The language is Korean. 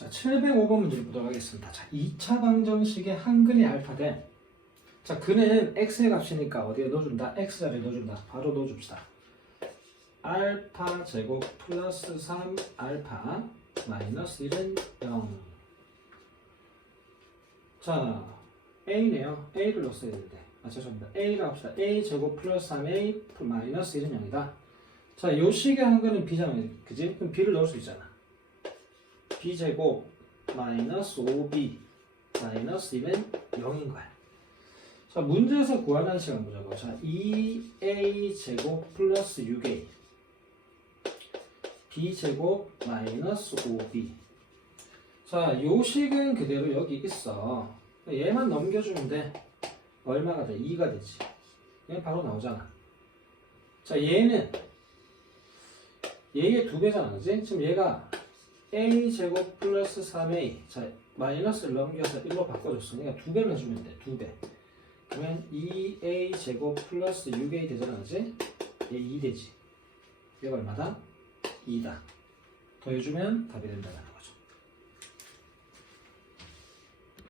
자, 705번 문제 보도록 하겠습니다. 자, 2차 방정식의 한근이 알파 대. 자, 그는 x의 값이니까 어디에 넣어준다? x자리에 넣어준다. 바로 넣어줍시다. 알파 제곱 플러스 3 알파 마이너스 1은 0. 자, a네요. a를 넣었어야 되는데. 아, 죄송합니다. a를 합시다. a 제곱 플러스 3a 마이너스 1은 0이다. 자, 요 식의 한근은 b잖아요. 그지? 그럼 b를 넣을 수 있잖아. B제곱 마이너스 5b 마이너스 1은 0인 거야. 자, 문제에서 구하는 시간 보자고. 자, 2a 제곱 플러스 6a b제곱 마이너스 5b 자, 요 식은 그대로 여기 있어. 얘만 넘겨주면 돼. 얼마가 돼? 2가 되지. 얘 바로 나오잖아. 자, 얘는 얘의 두 배잖아, 그지? 지금 얘가 a 제곱 플러스 3a 자 마이너스를 넘겨서 1로 바꿔줬어. 그러니까 두 배를 주면 돼, 두 배. 그러면 2a 제곱 플러스 6a 되잖아, 그지? 얘 2 되지. 얘가 얼마다? 2다. 더해주면 답이 된다는 거죠.